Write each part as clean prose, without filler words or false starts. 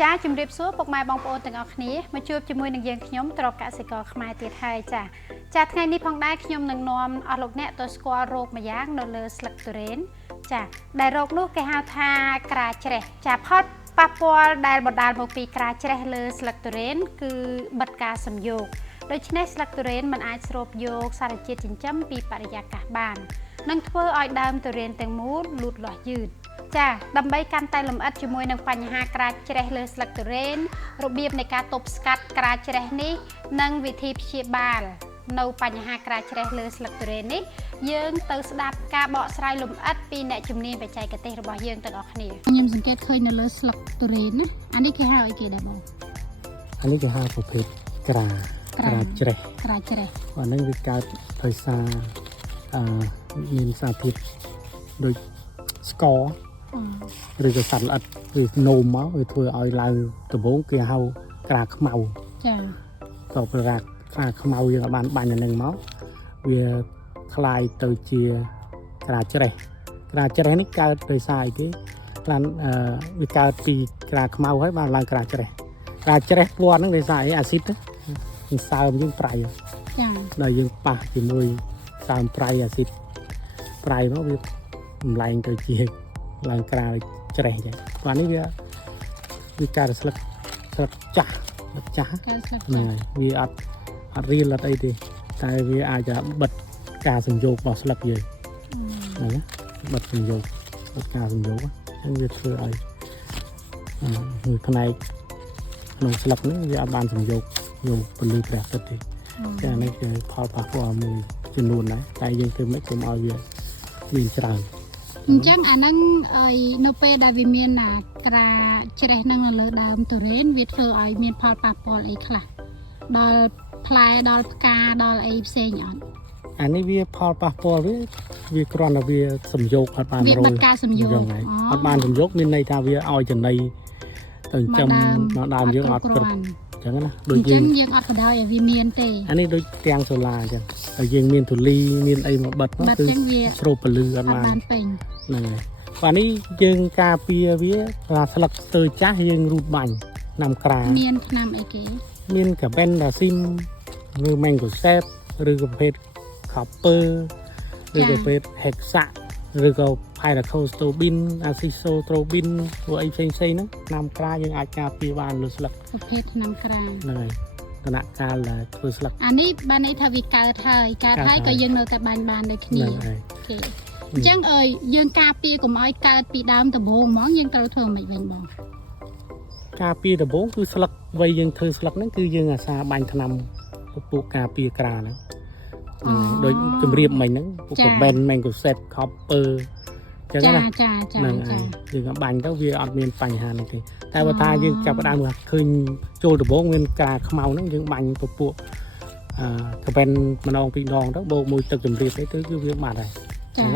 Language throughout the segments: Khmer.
ចាជំរាបសួរពុកម៉ែបងប្អូនទាំងអស់គ្នាមកជួបជាមួយនឹងយើងខ្ញុំត្រកកសិករខ្មែរទៀតហើយចាថ្ងៃនេះផងដែរខ្ញុំនឹងនាំអស់លោកអ្នកទៅស្គាល់រោគម្យ៉ាងនៅលើស្លឹកទុរេនចាដែលរោគនោះគេហៅថាក្រាច្រេះចាផលប៉ះពាល់ដែលបណ្ដាលមកពីក្រាច្រេះលើស្លឹកទុរេនគឺបិទការសំយោគដូច្នេះស្លឹកទុរេនមិនអាចស្រូបយកសារជាតិចិញ្ចឹមពីបរិយាកាសបាននឹងធ្វើឲ្យដើមទុរេនទាំងមូលលូតលាស់យឺតចាដើម្បីកាន់តែលម្អិតជាមួយនឹងបញ្ហាក្រាច្រេះលើស្លឹកទុរេនរបៀបនៃការទប់ស្កាត់ក្រាច្រេះនេះនិងវិធីព្យាបាលនៅបញ្ហាក្រាច្រេះលើស្លឹកទុរេននេះយើងទៅស្ដាប់ការបកស្រាយលម្អិតពីអ្នកជំនាញបច្ចេកទេសរបស់យើងទាំងអស់គ្នាខ្ញុំសង្កេតឃើញនៅលើស្លឹកទុរេនណាអានេះគេហៅអីគេដែរបងអានេះគេហៅប្រភេទក្រាច្រេះអាហ្នឹងវាកើតដោយសារមានសារធាតុដូចស្ករឬក៏សត្វល្អិតឬនោមមកវាធ្វើឲ្យឡើងដំបូងគេហៅក្រាខ្មៅចាក៏ប្រឡាក់ក្រាខ្មៅយើងបានបាញ់អានឹងមកវាคล้ายទៅជាក្រាច្រេះនេះកើតដោយសារអីគេបានវាកើតពីក្រាខ្មៅហើយបានឡើងក្រាច្រេះពណ៌ហ្នឹងដោយសារអីអាស៊ីតវាសើមយើងប្រៃចាដល់យើងប៉ះជាមួយសើមប្រៃអាស៊ីតប្រៃមកវាម្លែងទៅជាឡើងក្រាច្រេះចឹងព្រោះនេះវាកើតស្លឹកចាស់ហ្នឹងហើយវាអត់រៀលអត់អីទេតែវាអាចបិទការសំយោគរបស់ស្លឹកយើងហ្នឹងបិទសំយោគការសំយោគហ្នឹងវាធ្វើឲ្យមួយផ្នែកក្នុងស្លឹកហ្នឹងវាអត់បានសំយោគយកពលឺព្រះអាទិត្យទេតែនេះគឺផលប៉ះពាល់មួយចំនួនដែរតែយើងធ្វើមិនគុំឲ្យវាមានច្រើនអញ្ចឹងអាហ្នឹងនៅពេលដែលវាមានក្រាច្រេះហ្នឹងនៅលើដើមទុរេនវាធ្វើឲ្យមានផលប៉ះពាល់អីខ្លះដល់ផ្លែដល់ផ្កាដល់អីផ្សេងអត់អានេះវាផលប៉ះពាល់វាគ្រាន់តែវាសំយោគអត់បានវាបិទការសំយោគអត់បានសំយោគមានន័យថាវាឲ្យចំណីទៅចិញ្ចឹមមកដើមយើងអត់គ្រប់អញ្ចឹងណាដូចយើងអត់បដ ாய் ឲ្យវាមានទេអានេះដូចទាំងសូឡាអញ្ចឹងហើយយើងមានទូលីមានអីមកបិទគឺស្រូបពលឺអត់បានពេញហ្នឹងហើយបាទនេះយើងការពារវាថាស្លឹកស្ទើរចាស់យើងរូតបាញ់ថ្នាំក្រាមានថ្នាំអីគេមានកាបេនដាស៊ីមឬម៉េងកូសេបឬក៏ប្រភេទខាប់ពើឬក៏ប្រភេទហេកសាឬក៏ផៃរ៉ាខូស្តូប៊ីនអាស៊ីសូត្រូប៊ីនព្រោះអីផ្សេងហ្នឹងថ្នាំក្រាយើងអាចការពារបានលើស្លឹកប្រភេទថ្នាំក្រាហ្នឹងហើយដំណាក់កាលធ្វើស្លឹកអានេះបានន័យថាវាកើតហើយក៏យើងនៅតែបានដូចគ្នាគេអញ្ចឹងយើងការពារកុំឲ្យកើតពីដើមដំបូងហ្មងយើងត្រូវធ្វើមិនវិញបងការពារដំបូងគឺស្លឹកវ័យយើងធ្វើស្លឹកហ្នឹងគឺយើងអាសាបាញ់ថ្នាំពួកការពារក្រាហ្នឹងដូចជំរាបមិញហ្នឹងពួកកបេនម៉េងកូសេតខប់ពើអញ្ចឹងណាចាយើងបាញ់ទៅវាអត់មានបញ្ហានេះទេតែបើថាយើងចាប់ផ្ដើមឃើញចូលដំបូងមានការខ្មៅហ្នឹងយើងបាញ់ពពួកកបេនម្ដងពីរដងទៅបូកមួយទឹកជំរាបទៅគឺវាបាត់ហើយ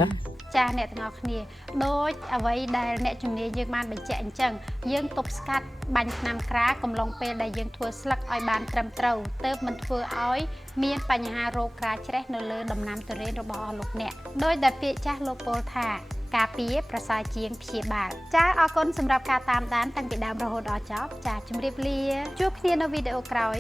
ណាចាអ្នកទាំងអស់គ្នាដូចអ្វីដែលអ្នកជំនាញយើងបានបញ្ជាក់អញ្ចឹងយើងទប់ស្កាត់បាញ់ថ្នាំក្រាកំឡុងពេលដែលយើងធ្វើស្លឹកឲ្យបានត្រឹមត្រូវទើបមិនធ្វើឲ្យមានបញ្ហារោគក្រាច្រេះនៅលើដំណាំទុរេនរបស់អស់លោកអ្នកដោយដែលពាក្យចាស់លោកពោលថាការពារប្រសើរជាងព្យាបាលចាអរគុណសម្រាប់ការតាមដានតាំងពីដើមរហូតដល់ចប់ចាជម្រាបលាជួបគ្នានៅវីដេអូក្រោយ